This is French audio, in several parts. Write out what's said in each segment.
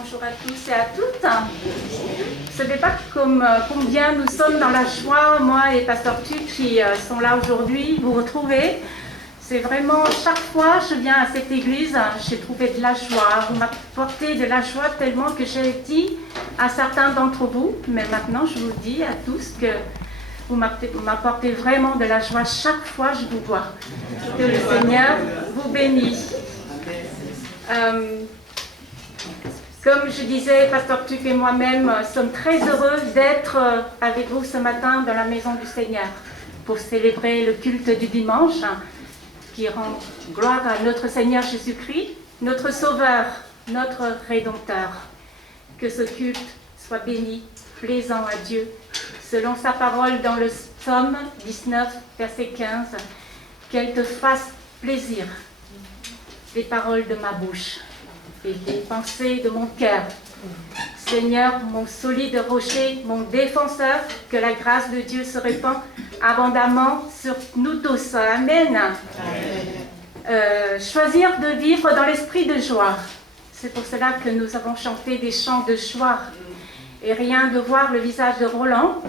Bonjour à tous et à toutes. Vous ne savez pas combien nous sommes dans la joie, moi et Pasteur Tuc qui sont là aujourd'hui, vous retrouver. C'est vraiment, chaque fois que je viens à cette église, j'ai trouvé de la joie. Vous m'apportez de la joie tellement que j'ai dit à certains d'entre vous, mais maintenant je vous dis à tous que vous m'apportez vraiment de la joie chaque fois que je vous vois. Que le Seigneur vous bénisse. Comme je disais, Pasteur Tuc et moi-même sommes très heureux d'être avec vous ce matin dans la maison du Seigneur pour célébrer le culte du dimanche qui rend gloire à notre Seigneur Jésus-Christ, notre Sauveur, notre Rédempteur. Que ce culte soit béni, plaisant à Dieu, selon sa parole dans le psaume 19, verset 15, qu'elle te fasse plaisir, les paroles de ma bouche et les pensées de mon cœur. Seigneur, mon solide rocher, mon défenseur, que la grâce de Dieu se répand abondamment sur nous tous. Amen. Choisir de vivre dans l'esprit de joie. C'est pour cela que nous avons chanté des chants de joie. Et rien de voir le visage de Roland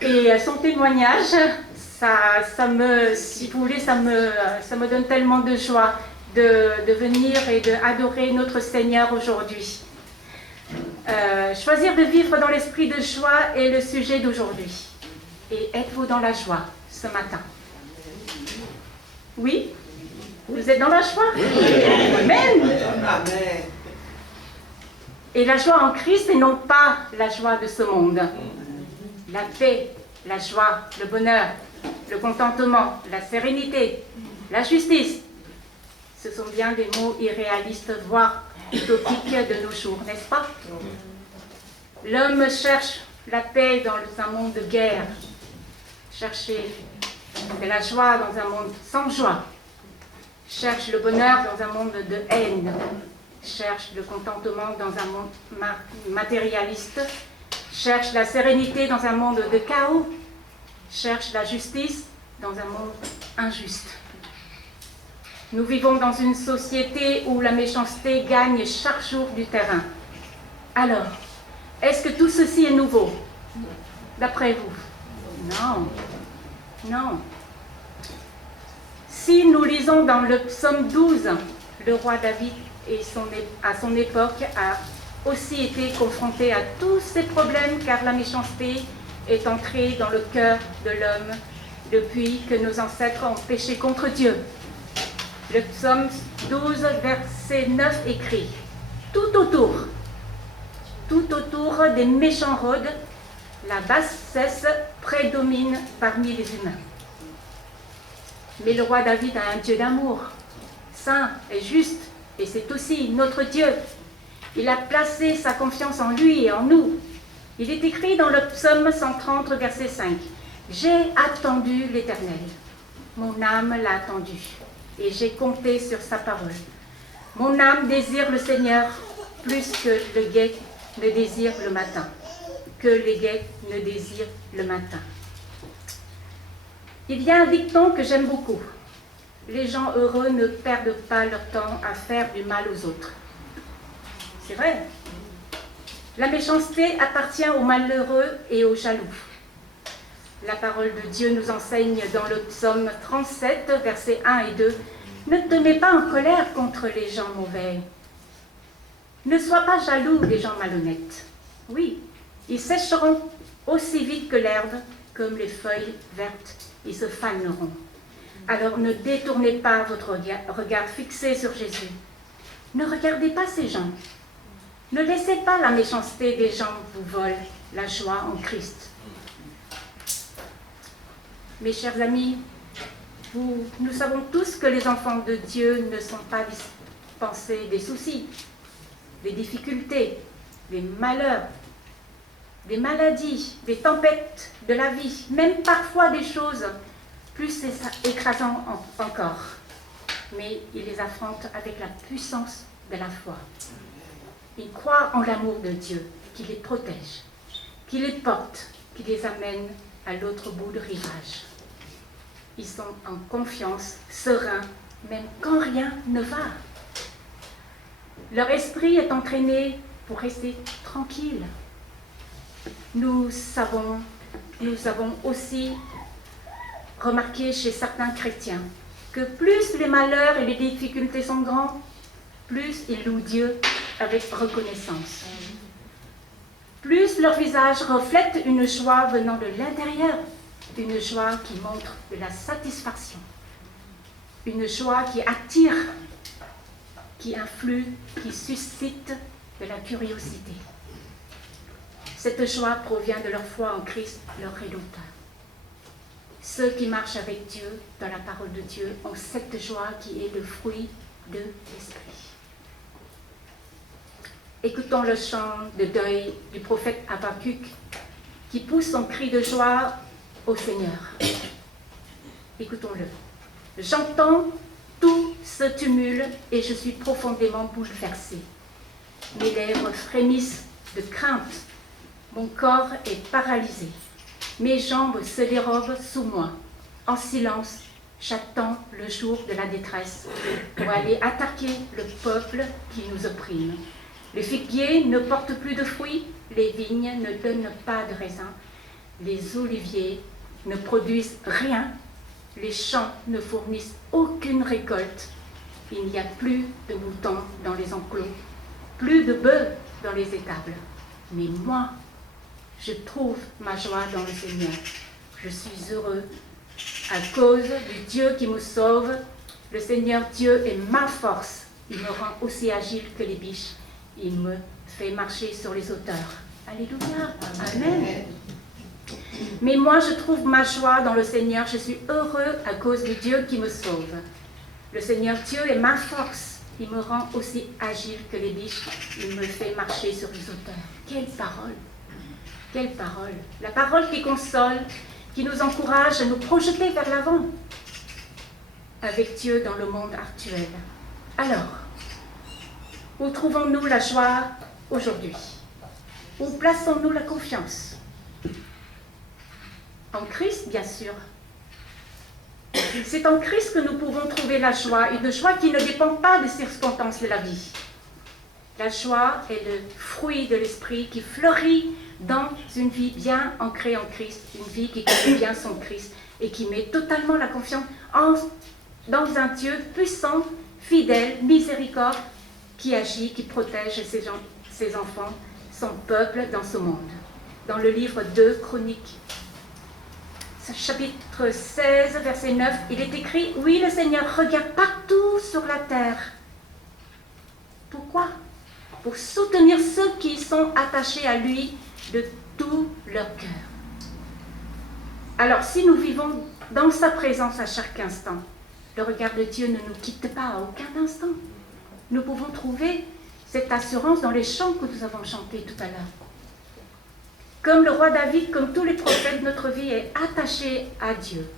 et son témoignage, si vous voulez, ça me donne tellement de joie de venir et d'adorer notre Seigneur aujourd'hui. Choisir de vivre dans l'esprit de joie est le sujet d'aujourd'hui. Et êtes-vous dans la joie ce matin? Oui? Vous êtes dans la joie? Amen! Et la joie en Christ et non pas la joie de ce monde. La paix, la joie, le bonheur, le contentement, la sérénité, la justice. Ce sont bien des mots irréalistes, voire utopiques de nos jours, n'est-ce pas? L'homme cherche la paix dans un monde de guerre. Chercher de la joie dans un monde sans joie. Cherche le bonheur dans un monde de haine. Cherche le contentement dans un monde matérialiste. Cherche la sérénité dans un monde de chaos. Cherche la justice dans un monde injuste. Nous vivons dans une société où la méchanceté gagne chaque jour du terrain. Alors, est-ce que tout ceci est nouveau, d'après vous? Non. Non. Si nous lisons dans le psaume 12, le roi David, à son époque, a aussi été confronté à tous ces problèmes car la méchanceté est entrée dans le cœur de l'homme depuis que nos ancêtres ont péché contre Dieu. Le psaume 12, verset 9 écrit « Tout autour des méchants rôdent, la bassesse prédomine parmi les humains. » Mais le roi David a un Dieu d'amour, saint et juste, et c'est aussi notre Dieu. Il a placé sa confiance en lui et en nous. Il est écrit dans le psaume 130, verset 5 « J'ai attendu l'Éternel, mon âme l'a attendu. Et j'ai compté sur sa parole. Mon âme désire le Seigneur plus que le guet ne désire le matin. Que les guets ne désirent le matin. Il y a un dicton que j'aime beaucoup. Les gens heureux ne perdent pas leur temps à faire du mal aux autres. C'est vrai. La méchanceté appartient aux malheureux et aux jaloux. La parole de Dieu nous enseigne dans le psaume 37, versets 1 et 2, « Ne te mets pas en colère contre les gens mauvais. Ne sois pas jaloux des gens malhonnêtes. Oui, ils sécheront aussi vite que l'herbe, comme les feuilles vertes, ils se faneront. Alors ne détournez pas votre regard fixé sur Jésus. Ne regardez pas ces gens. Ne laissez pas la méchanceté des gens vous voler la joie en Christ. » Mes chers amis, nous savons tous que les enfants de Dieu ne sont pas dispensés des soucis, des difficultés, des malheurs, des maladies, des tempêtes de la vie, même parfois des choses plus écrasantes encore. Mais ils les affrontent avec la puissance de la foi. Ils croient en l'amour de Dieu, qui les protège, qui les porte, qui les amène à l'autre bout du rivage. Ils sont en confiance, sereins, même quand rien ne va. Leur esprit est entraîné pour rester tranquille. Nous avons aussi remarqué chez certains chrétiens que plus les malheurs et les difficultés sont grands, plus ils louent Dieu avec reconnaissance. Plus leur visage reflète une joie venant de l'intérieur, une joie qui montre de la satisfaction, une joie qui attire, qui influe, qui suscite de la curiosité. Cette joie provient de leur foi en Christ, leur Rédempteur. Ceux qui marchent avec Dieu, dans la parole de Dieu, ont cette joie qui est le fruit de l'Esprit. Écoutons le chant de deuil du prophète Habakkuk qui pousse son cri de joie au Seigneur. Écoutons-le. J'entends tout ce tumulte et je suis profondément bouleversé. Mes lèvres frémissent de crainte. Mon corps est paralysé. Mes jambes se dérobent sous moi. En silence, j'attends le jour de la détresse pour aller attaquer le peuple qui nous opprime. Les figuiers ne portent plus de fruits, les vignes ne donnent pas de raisins, les oliviers ne produisent rien, les champs ne fournissent aucune récolte. Il n'y a plus de moutons dans les enclos, plus de bœufs dans les étables. Mais moi, je trouve ma joie dans le Seigneur. Je suis heureux à cause du Dieu qui me sauve. Le Seigneur Dieu est ma force. Il me rend aussi agile que les biches. Il me fait marcher sur les hauteurs. Alléluia. Amen. Mais moi, je trouve ma joie dans le Seigneur. Je suis heureux à cause du Dieu qui me sauve. Le Seigneur Dieu est ma force. Il me rend aussi agile que les biches. Il me fait marcher sur les hauteurs. Quelle parole! Quelle parole! La parole qui console, qui nous encourage à nous projeter vers l'avant avec Dieu dans le monde actuel. Alors, où trouvons-nous la joie aujourd'hui? Où plaçons-nous la confiance? En Christ, bien sûr. C'est en Christ que nous pouvons trouver la joie, une joie qui ne dépend pas des circonstances de la vie. La joie est le fruit de l'esprit qui fleurit dans une vie bien ancrée en Christ, une vie qui connaît bien son Christ et qui met totalement la confiance dans un Dieu puissant, fidèle, miséricorde, qui agit, qui protège ses enfants, son peuple dans ce monde. Dans le livre 2 Chroniques, chapitre 16, verset 9, il est écrit « Oui, le Seigneur regarde partout sur la terre. » Pourquoi? Pour soutenir ceux qui sont attachés à lui de tout leur cœur. Alors, si nous vivons dans sa présence à chaque instant, le regard de Dieu ne nous quitte pas à aucun instant. Nous pouvons trouver cette assurance dans les chants que nous avons chantés tout à l'heure. Comme le roi David, comme tous les prophètes, notre vie est attachée à Dieu.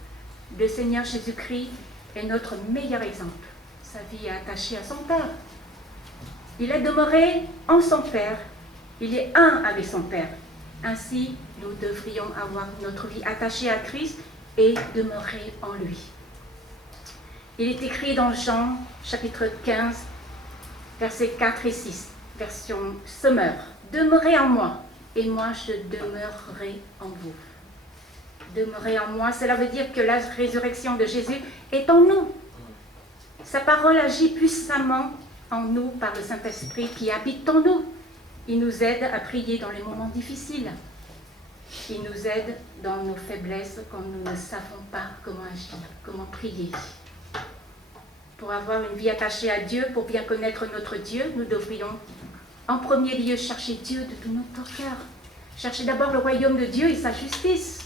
Le Seigneur Jésus-Christ est notre meilleur exemple. Sa vie est attachée à son Père. Il est demeuré en son Père. Il est un avec son Père. Ainsi, nous devrions avoir notre vie attachée à Christ et demeurer en lui. Il est écrit dans Jean, chapitre 15, versets 4 et 6, version Semeur. « Demeurez en moi, et moi je demeurerai en vous. » Demeurer en moi, cela veut dire que la résurrection de Jésus est en nous. Sa parole agit puissamment en nous par le Saint-Esprit qui habite en nous. Il nous aide à prier dans les moments difficiles. Il nous aide dans nos faiblesses quand nous ne savons pas comment agir, comment prier. Pour avoir une vie attachée à Dieu, pour bien connaître notre Dieu, nous devrions en premier lieu chercher Dieu de tout notre cœur. Chercher d'abord le royaume de Dieu et sa justice.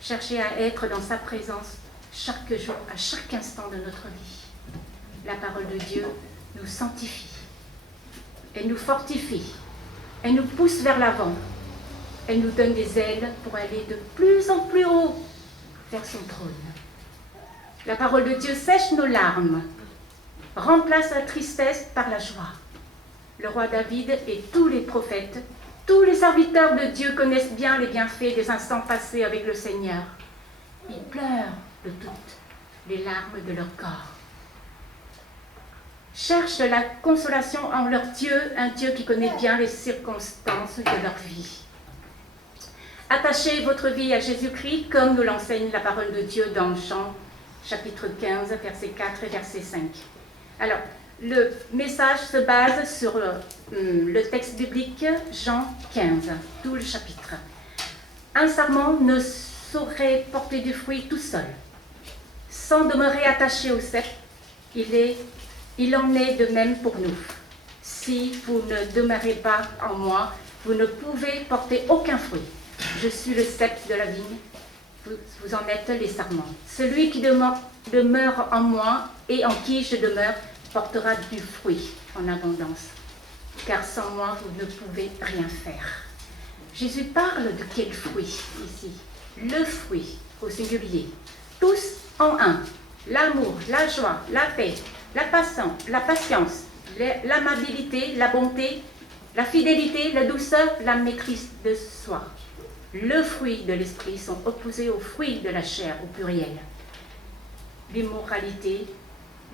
Chercher à être dans sa présence chaque jour, à chaque instant de notre vie. La parole de Dieu nous sanctifie. Elle nous fortifie. Elle nous pousse vers l'avant. Elle nous donne des ailes pour aller de plus en plus haut vers son trône. La parole de Dieu sèche nos larmes, remplace la tristesse par la joie. Le roi David et tous les prophètes, tous les serviteurs de Dieu connaissent bien les bienfaits des instants passés avec le Seigneur. Ils pleurent de toutes les larmes de leur corps. cherchent la consolation en leur Dieu, un Dieu qui connaît bien les circonstances de leur vie. Attachez votre vie à Jésus-Christ comme nous l'enseigne la parole de Dieu dans Jean chapitre 15, verset 4 et verset 5. Alors, le message se base sur le texte biblique Jean 15, tout le chapitre. Un sarment ne saurait porter du fruit tout seul. Sans demeurer attaché au cep, il en est de même pour nous. Si vous ne demeurez pas en moi, vous ne pouvez porter aucun fruit. Je suis le cep de la vigne, vous en êtes les sarments. Celui qui demeure en moi et en qui je demeure portera du fruit en abondance. Car sans moi, vous ne pouvez rien faire. Jésus parle de quel fruit ici? Le fruit au singulier. Tous en un. L'amour, la joie, la paix, la patience, l'amabilité, la bonté, la fidélité, la douceur, la maîtrise de soi. Le fruit de l'esprit sont opposés aux fruits de la chair au pluriel. L'immoralité,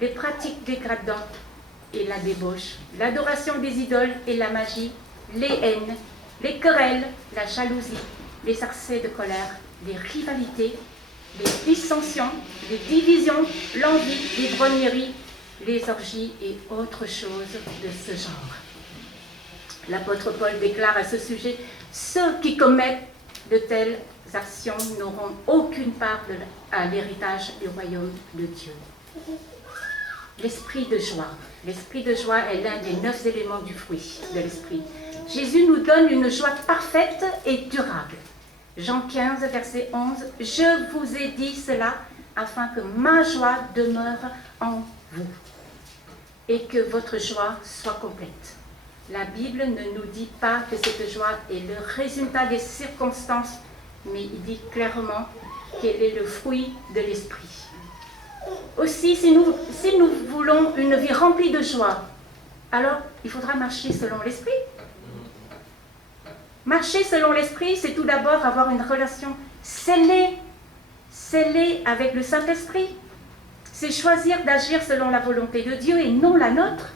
les pratiques dégradantes et la débauche, l'adoration des idoles et la magie, les haines, les querelles, la jalousie, les accès de colère, les rivalités, les dissensions, les divisions, l'envie, l'ivrognerie, les orgies et autres choses de ce genre. L'apôtre Paul déclare à ce sujet « Ceux qui commettent de telles actions n'auront aucune part à l'héritage du royaume de Dieu. » L'esprit de joie. L'esprit de joie est l'un des 9 éléments du fruit de l'esprit. Jésus nous donne une joie parfaite et durable. Jean 15, verset 11, « Je vous ai dit cela afin que ma joie demeure en vous et que votre joie soit complète. » La Bible ne nous dit pas que cette joie est le résultat des circonstances, mais il dit clairement qu'elle est le fruit de l'esprit. Aussi, si nous voulons une vie remplie de joie, alors il faudra marcher selon l'esprit. Marcher selon l'esprit, c'est tout d'abord avoir une relation scellée avec le Saint-Esprit. C'est choisir d'agir selon la volonté de Dieu et non la nôtre.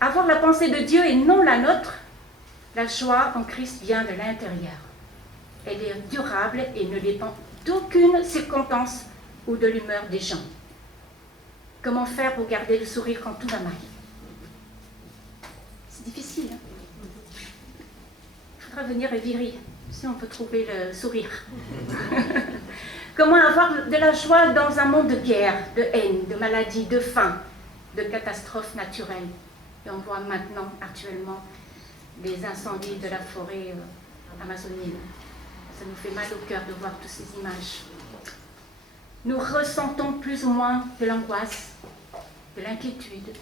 Avoir la pensée de Dieu et non la nôtre. La joie en Christ vient de l'intérieur. Elle est durable et ne dépend d'aucune circonstance ou de l'humeur des gens. Comment faire pour garder le sourire quand tout va mal? C'est difficile. Il faudra venir et virer, si on peut trouver le sourire. Comment avoir de la joie dans un monde de guerre, de haine, de maladie, de faim, de catastrophes naturelles? Et on voit maintenant, actuellement, les incendies de la forêt amazonienne. Ça nous fait mal au cœur de voir toutes ces images. Nous ressentons plus ou moins de l'angoisse, de l'inquiétude,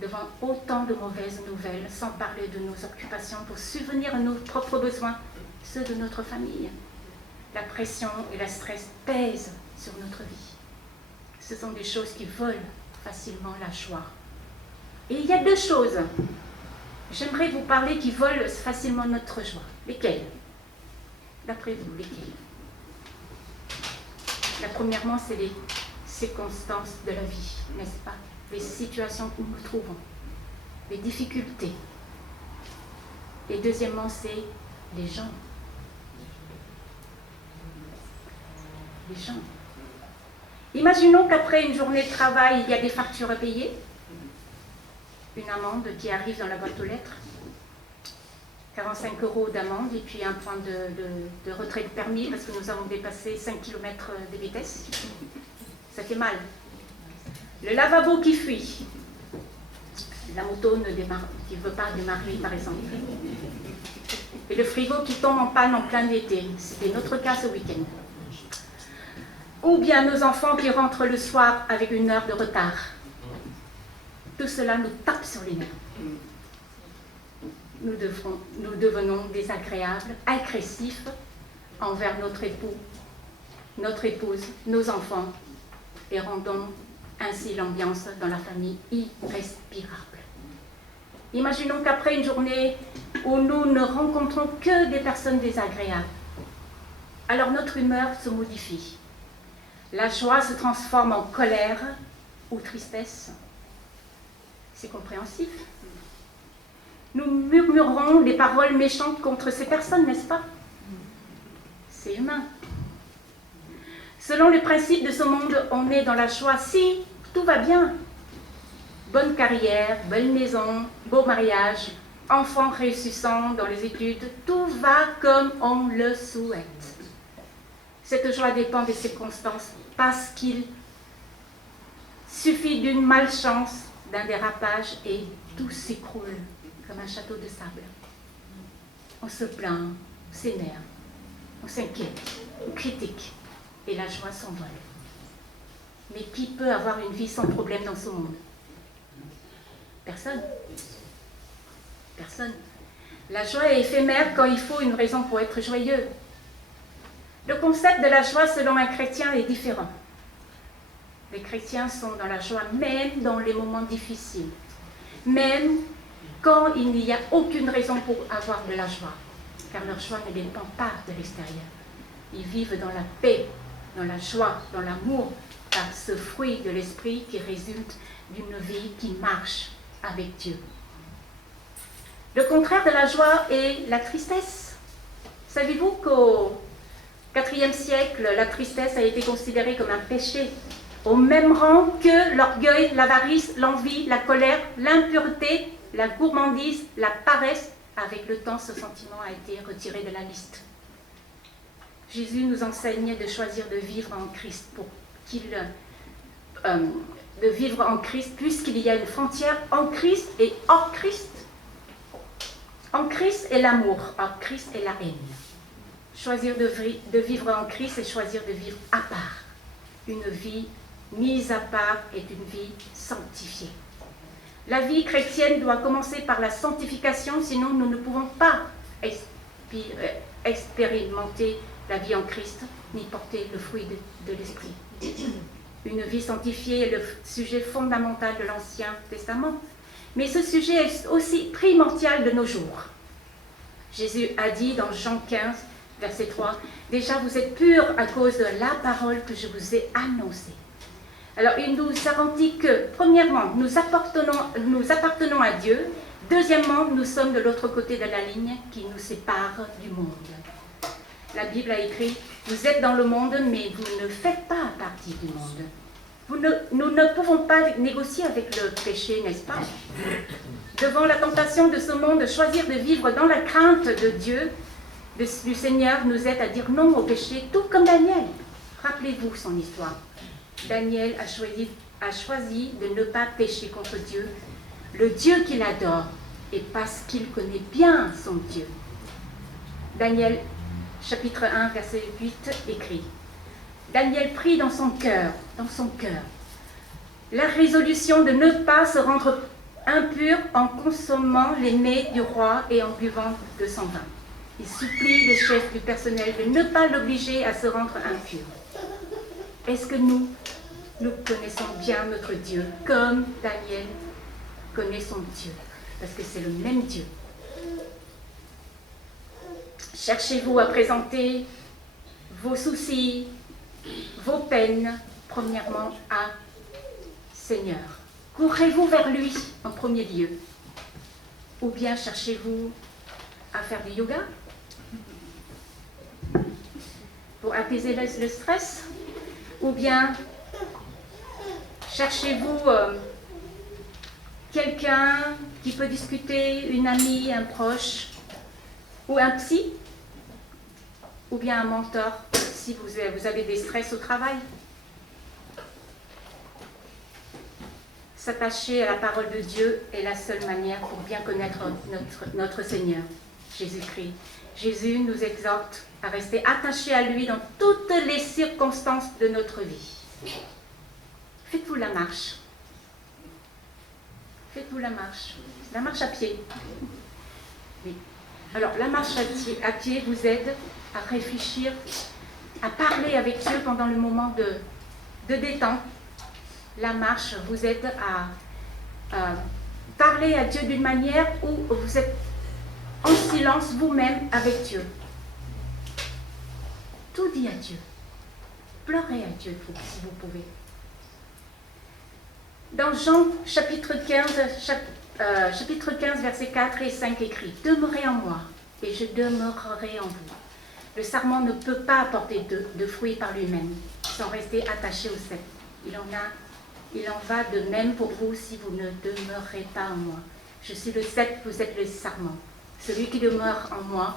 devant autant de mauvaises nouvelles, sans parler de nos occupations pour subvenir à nos propres besoins, ceux de notre famille. La pression et le stress pèsent sur notre vie. Ce sont des choses qui volent facilement la joie. Et il y a 2 choses. J'aimerais vous parler qui volent facilement notre joie. Lesquelles? D'après vous, lesquelles? La premièrement, c'est les circonstances de la vie, n'est-ce pas? Les situations où nous nous trouvons, les difficultés. Et deuxièmement, c'est les gens. Les gens. Imaginons qu'après une journée de travail, il y a des factures à payer, une amende qui arrive dans la boîte aux lettres, 45 € d'amende et puis un point de retrait de permis parce que nous avons dépassé 5 km de vitesse. Ça fait mal. Le lavabo qui fuit. La moto qui ne veut pas démarrer, par exemple. Et le frigo qui tombe en panne en plein été. C'était notre cas ce week-end. Ou bien nos enfants qui rentrent le soir avec une heure de retard. Tout cela nous tape sur les nerfs. Nous devenons désagréables, agressifs envers notre époux, notre épouse, nos enfants, et rendons ainsi l'ambiance dans la famille irrespirable. Imaginons qu'après une journée où nous ne rencontrons que des personnes désagréables, alors notre humeur se modifie. La joie se transforme en colère ou tristesse. C'est compréhensif. Nous murmurons des paroles méchantes contre ces personnes, n'est-ce pas? C'est humain. Selon le principe de ce monde, on est dans la joie si tout va bien. Bonne carrière, belle maison, beau mariage, enfants réussissants dans les études, tout va comme on le souhaite. Cette joie dépend des circonstances parce qu'il suffit d'une malchance, d'un dérapage et tout s'écroule comme un château de sable. On se plaint, on s'énerve, on s'inquiète, on critique et la joie s'envole. Mais qui peut avoir une vie sans problème dans ce monde? Personne. Personne. La joie est éphémère quand il faut une raison pour être joyeux. Le concept de la joie selon un chrétien est différent. Les chrétiens sont dans la joie même dans les moments difficiles, même quand il n'y a aucune raison pour avoir de la joie, car leur joie ne dépend pas de l'extérieur. Ils vivent dans la paix, dans la joie, dans l'amour, par ce fruit de l'esprit qui résulte d'une vie qui marche avec Dieu. Le contraire de la joie est la tristesse. Savez-vous qu'au IVe siècle, la tristesse a été considérée comme un péché, au même rang que l'orgueil, l'avarice, l'envie, la colère, l'impureté, la gourmandise, la paresse. Avec le temps, ce sentiment a été retiré de la liste. Jésus nous enseigne de choisir de vivre en Christ de vivre en Christ, puisqu'il y a une frontière en Christ et hors Christ. En Christ est l'amour, hors Christ est la haine. Choisir de vivre en Christ et choisir de vivre à part. Une vie mise à part est une vie sanctifiée. La vie chrétienne doit commencer par la sanctification, sinon nous ne pouvons pas expérimenter la vie en Christ, ni porter le fruit de l'Esprit. Une vie sanctifiée est le sujet fondamental de l'Ancien Testament, mais ce sujet est aussi primordial de nos jours. Jésus a dit dans Jean 15, verset 3, « Déjà vous êtes purs à cause de la parole que je vous ai annoncée. » Alors il nous garantit que, premièrement, nous appartenons à Dieu. Deuxièmement, nous sommes de l'autre côté de la ligne qui nous sépare du monde. La Bible a écrit, « Vous êtes dans le monde, mais vous ne faites pas partie du monde. » Nous ne pouvons pas négocier avec le péché, n'est-ce pas? Devant la tentation de ce monde, choisir de vivre dans la crainte de Dieu, du Seigneur, nous aide à dire non au péché, tout comme Daniel. Rappelez-vous son histoire. Daniel a choisi de ne pas pécher contre Dieu, le Dieu qu'il adore, et parce qu'il connaît bien son Dieu. Daniel, chapitre 1, verset 8, écrit « Daniel prit dans son cœur, la résolution de ne pas se rendre impur en consommant les mets du roi et en buvant de son vin. Il supplie les chefs du personnel de ne pas l'obliger à se rendre impur. » Est-ce que nous connaissons bien notre Dieu, comme Daniel connaît son Dieu, parce que c'est le même Dieu. Cherchez-vous à présenter vos soucis, vos peines, premièrement à Seigneur. Courez-vous vers lui en premier lieu, ou bien cherchez-vous à faire du yoga pour apaiser le stress, ou bien cherchez-vous quelqu'un qui peut discuter, une amie, un proche, ou un psy, ou bien un mentor, si vous avez des stress au travail. S'attacher à la parole de Dieu est la seule manière pour bien connaître notre Seigneur, Jésus-Christ. Jésus nous exhorte à rester attachés à lui dans toutes les circonstances de notre vie. Faites-vous la marche. Faites-vous la marche à pied. Oui. Alors, la marche à pied vous aide à réfléchir, à parler avec Dieu pendant le moment de détente. La marche vous aide à parler à Dieu d'une manière où vous êtes en silence vous-même avec Dieu. Tout dit à Dieu. Pleurez à Dieu si vous pouvez. Dans Jean chapitre 15, versets 4 et 5 écrit « Demeurez en moi, et je demeurerai en vous. » Le sarment ne peut pas apporter de fruits par lui-même, sans rester attaché au cep. Il en va de même pour vous si vous ne demeurez pas en moi. Je suis le cep, vous êtes le sarment. Celui qui demeure en moi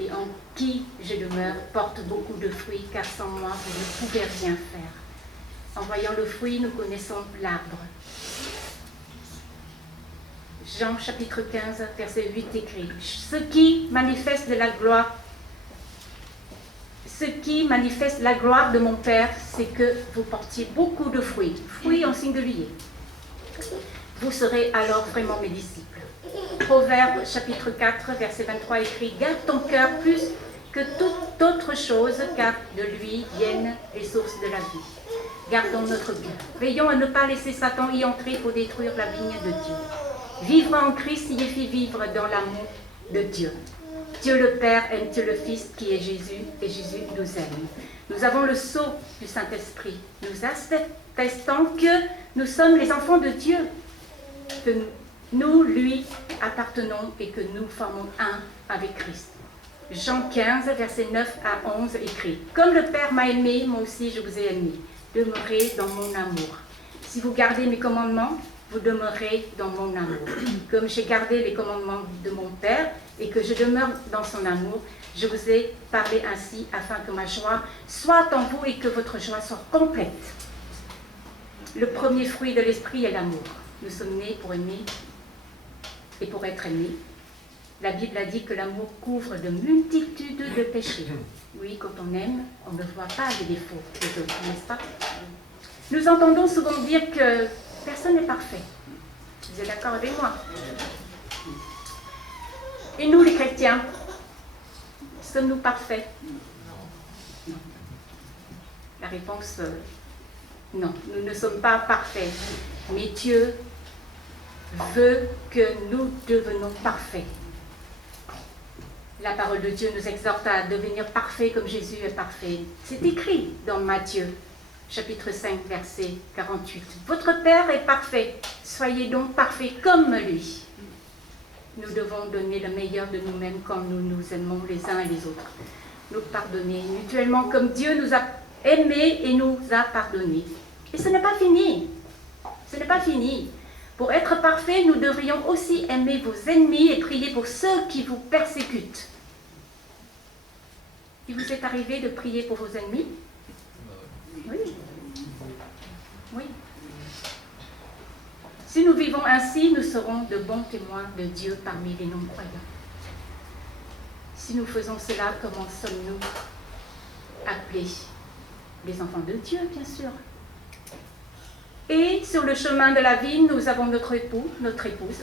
et en qui je demeure porte beaucoup de fruits, car sans moi, vous ne pouvez rien faire. En voyant le fruit, nous connaissons l'arbre. Jean chapitre 15, verset 8 écrit « Ce qui manifeste la gloire de mon Père, c'est que vous portiez beaucoup de fruits. » Fruits en singulier. Vous serez alors vraiment mes disciples. Proverbe chapitre 4, verset 23 écrit « Garde ton cœur plus que toute autre chose, car de lui viennent les sources de la vie. » Gardons notre cœur. Veillons à ne pas laisser Satan y entrer pour détruire la vigne de Dieu. Vivre en Christ signifie vivre dans l'amour de Dieu. Dieu le Père aime Dieu le Fils qui est Jésus, et Jésus nous aime. Nous avons le sceau du Saint-Esprit. Nous attestons que nous sommes les enfants de Dieu, que nous lui appartenons et que nous formons un avec Christ. Jean 15, versets 9 à 11 écrit « Comme le Père m'a aimé, moi aussi je vous ai aimé. Demeurez dans mon amour. Si vous gardez mes commandements, vous demeurez dans mon amour. Comme j'ai gardé les commandements de mon Père et que je demeure dans son amour, je vous ai parlé ainsi afin que ma joie soit en vous et que votre joie soit complète. » Le premier fruit de l'esprit est l'amour. Nous sommes nés pour aimer et pour être aimés. La Bible a dit que l'amour couvre de multitudes de péchés. Oui, quand on aime, on ne voit pas les défauts des autres, n'est-ce pas? Nous entendons souvent dire que personne n'est parfait. Vous êtes d'accord avec moi? Et nous, les chrétiens, sommes-nous parfaits? La réponse, non, nous ne sommes pas parfaits. Mais Dieu veut que nous devenions parfaits. La parole de Dieu nous exhorte à devenir parfaits comme Jésus est parfait. C'est écrit dans Matthieu, chapitre 5, verset 48. « Votre Père est parfait, soyez donc parfaits comme lui. » Nous devons donner le meilleur de nous-mêmes quand nous nous aimons les uns et les autres. Nous pardonner mutuellement comme Dieu nous a aimés et nous a pardonnés. Et ce n'est pas fini. Ce n'est pas fini. Pour être parfaits, nous devrions aussi aimer vos ennemis et prier pour ceux qui vous persécutent. Il vous est arrivé de prier pour vos ennemis? Oui. Oui. Si nous vivons ainsi, nous serons de bons témoins de Dieu parmi les non-croyants. Si nous faisons cela, comment sommes-nous appelés? Les enfants de Dieu, bien sûr. Et sur le chemin de la vie, nous avons notre époux, notre épouse.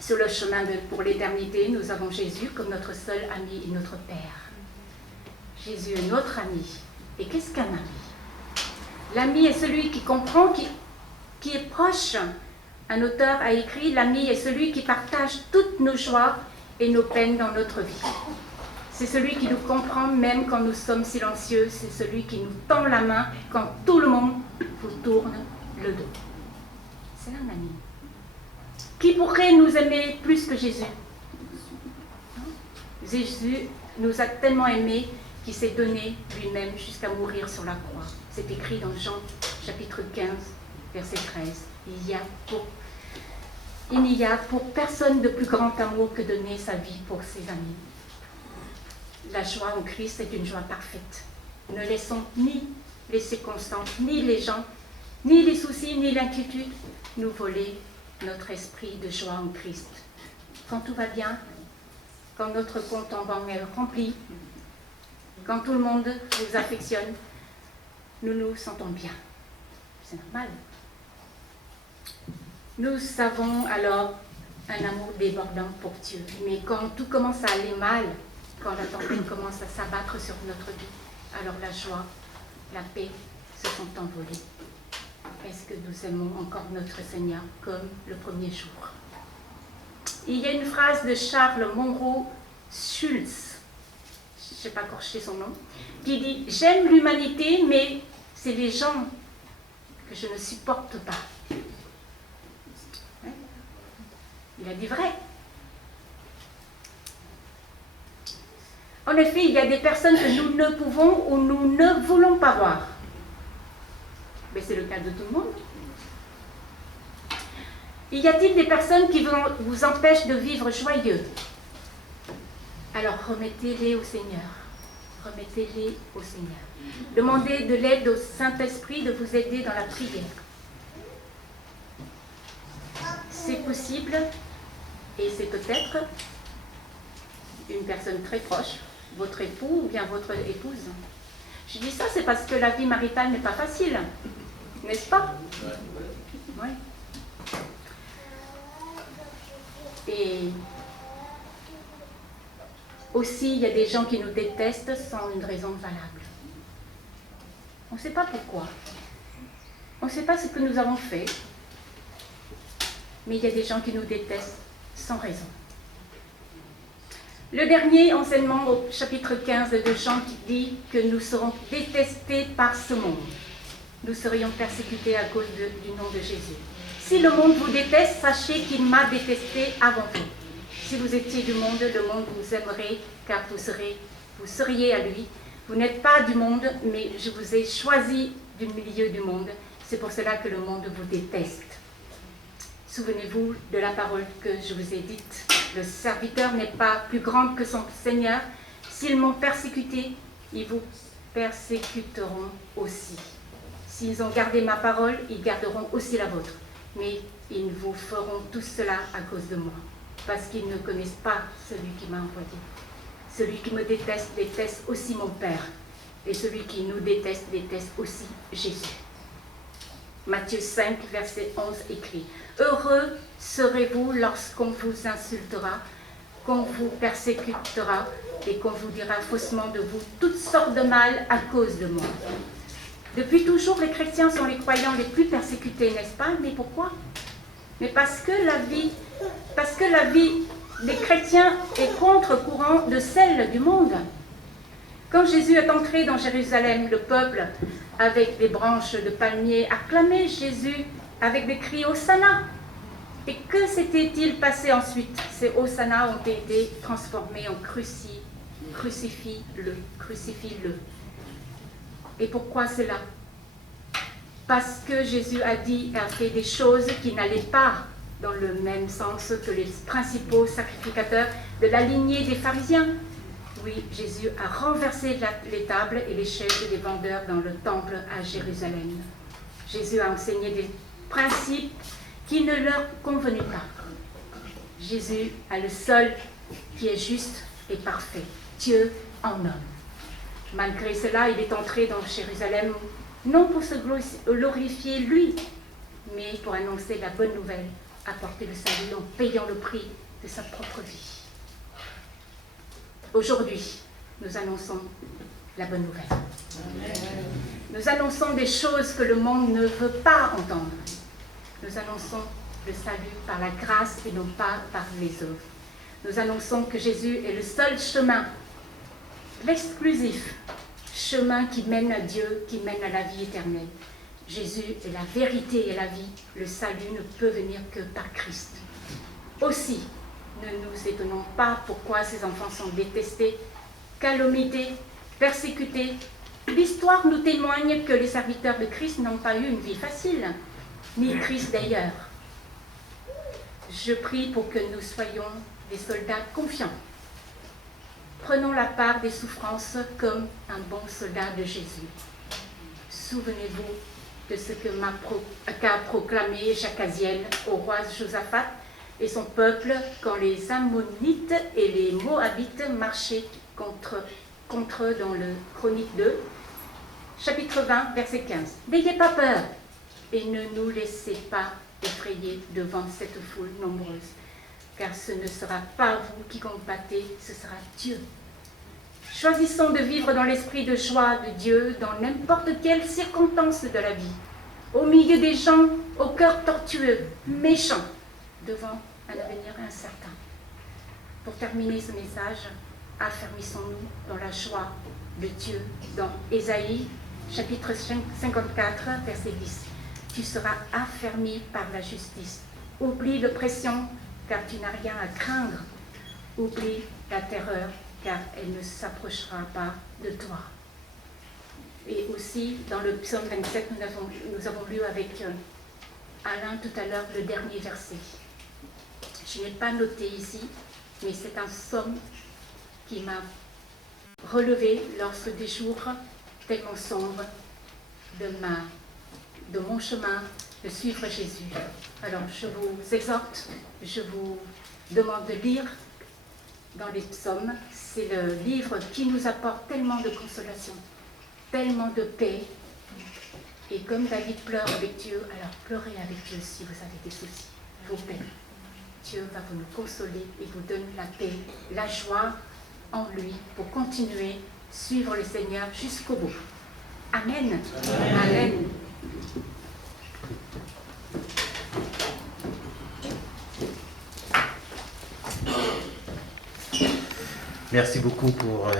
Sur le chemin pour l'éternité, nous avons Jésus comme notre seul ami et notre Père. Jésus est notre ami. Et qu'est-ce qu'un ami? L'ami est celui qui comprend, qui est proche. Un auteur a écrit, l'ami est celui qui partage toutes nos joies et nos peines dans notre vie. C'est celui qui nous comprend même quand nous sommes silencieux. C'est celui qui nous tend la main quand tout le monde vous tourne le dos. C'est un ami. Qui pourrait nous aimer plus que Jésus? Jésus nous a tellement aimés qu'il s'est donné lui-même jusqu'à mourir sur la croix. C'est écrit dans Jean chapitre 15, verset 13. Il n'y a pour personne de plus grand amour que donner sa vie pour ses amis. La joie en Christ est une joie parfaite. Ne laissons ni les circonstances, ni les gens, ni les soucis, ni l'inquiétude nous voler notre esprit de joie en Christ. Quand tout va bien, quand notre compte en banque est rempli, quand tout le monde nous affectionne, nous nous sentons bien. C'est normal. Nous avons alors un amour débordant pour Dieu. Mais quand tout commence à aller mal, quand la tempête commence à s'abattre sur notre vie, alors la joie, la paix se sont envolées. Est-ce que nous aimons encore notre Seigneur comme le premier jour? Il y a une phrase de Charles Monroe Schultz, je ne sais pas écorcher son nom, qui dit « J'aime l'humanité, mais c'est les gens que je ne supporte pas. Hein? Il a dit vrai. En effet, il y a des personnes que nous ne pouvons ou nous ne voulons pas voir. Mais c'est le cas de tout le monde. Y a-t-il des personnes qui vous empêchent de vivre joyeux? Alors remettez-les au Seigneur. Remettez-les au Seigneur. Demandez de l'aide au Saint-Esprit de vous aider dans la prière. C'est possible, et c'est peut-être une personne très proche, votre époux ou bien votre épouse. Je dis ça, c'est parce que la vie maritale n'est pas facile, n'est-ce pas? Oui. Et aussi, il y a des gens qui nous détestent sans une raison valable. On ne sait pas pourquoi. On ne sait pas ce que nous avons fait. Mais il y a des gens qui nous détestent sans raison. Le dernier enseignement au chapitre 15 de Jean qui dit que nous serons détestés par ce monde. Nous serions persécutés à cause du nom de Jésus. Si le monde vous déteste, sachez qu'il m'a détesté avant vous. Si vous étiez du monde, le monde vous aimerait, car vous seriez à lui. Vous n'êtes pas du monde, mais je vous ai choisi du milieu du monde. C'est pour cela que le monde vous déteste. Souvenez-vous de la parole que je vous ai dite. Le serviteur n'est pas plus grand que son Seigneur. S'ils m'ont persécuté, ils vous persécuteront aussi. S'ils ont gardé ma parole, ils garderont aussi la vôtre. Mais ils vous feront tout cela à cause de moi, parce qu'ils ne connaissent pas celui qui m'a envoyé. Celui qui me déteste, déteste aussi mon Père. Et celui qui nous déteste, déteste aussi Jésus. Matthieu 5, verset 11 écrit « Heureux serez-vous lorsqu'on vous insultera, qu'on vous persécutera et qu'on vous dira faussement de vous toutes sortes de mal à cause de moi. » Depuis toujours, les chrétiens sont les croyants les plus persécutés, n'est-ce pas? Mais pourquoi? Mais parce que la vie des chrétiens est contre-courant de celle du monde. Quand Jésus est entré dans Jérusalem, le peuple, avec des branches de palmier, acclamait Jésus avec des cris « Hosanna ». Et que s'était-il passé ensuite? Ces Hosanna ont été transformés en crucifie-le, crucifie-le. Et pourquoi cela? Parce que Jésus a fait des choses qui n'allaient pas dans le même sens que les principaux sacrificateurs de la lignée des pharisiens. Oui, Jésus a renversé les tables et les chaises des vendeurs dans le temple à Jérusalem. Jésus a enseigné des principes qui ne leur convenaient pas. Jésus est le seul qui est juste et parfait, Dieu en homme. Malgré cela, il est entré dans Jérusalem, non pour se glorifier lui, mais pour annoncer la bonne nouvelle, apporter le salut en payant le prix de sa propre vie. Aujourd'hui, nous annonçons la bonne nouvelle. Amen. Nous annonçons des choses que le monde ne veut pas entendre. Nous annonçons le salut par la grâce et non pas par les œuvres. Nous annonçons que Jésus est le seul chemin, l'exclusif chemin qui mène à Dieu, qui mène à la vie éternelle. Jésus est la vérité et la vie. Le salut ne peut venir que par Christ. Aussi, ne nous étonnons pas pourquoi ces enfants sont détestés, calomniés, persécutés. L'histoire nous témoigne que les serviteurs de Christ n'ont pas eu une vie facile, ni Christ d'ailleurs. Je prie pour que nous soyons des soldats confiants. Prenons la part des souffrances comme un bon soldat de Jésus. Souvenez-vous de ce qu'a proclamé Jacaziel au roi Josaphat et son peuple quand les Ammonites et les Moabites marchaient contre eux dans le Chronique 2, chapitre 20, verset 15. N'ayez pas peur et ne nous laissez pas effrayer devant cette foule nombreuse, car ce ne sera pas vous qui combattez, ce sera Dieu. Choisissons de vivre dans l'esprit de joie de Dieu dans n'importe quelle circonstance de la vie, au milieu des gens au cœur tortueux, méchants, devant un avenir incertain. Pour terminer ce message, affermissons-nous dans la joie de Dieu dans Ésaïe, chapitre 54, verset 10. tu seras affermi par la justice. Oublie l'oppression, car tu n'as rien à craindre. Oublie la terreur, car elle ne s'approchera pas de toi. Et aussi, dans le psaume 27, nous avons lu avec Alain tout à l'heure le dernier verset. Je n'ai pas noté ici, mais c'est un psaume qui m'a relevé lorsque des jours tellement sombres de mon chemin de suivre Jésus. Alors, je vous exhorte, je vous demande de lire dans les psaumes. C'est le livre qui nous apporte tellement de consolation, tellement de paix. Et comme David pleure avec Dieu, alors pleurez avec Dieu si vous avez des soucis, vos peines. Dieu va vous consoler et vous donner la paix, la joie en lui pour continuer, suivre le Seigneur jusqu'au bout. Amen. Amen. Amen. Merci beaucoup pour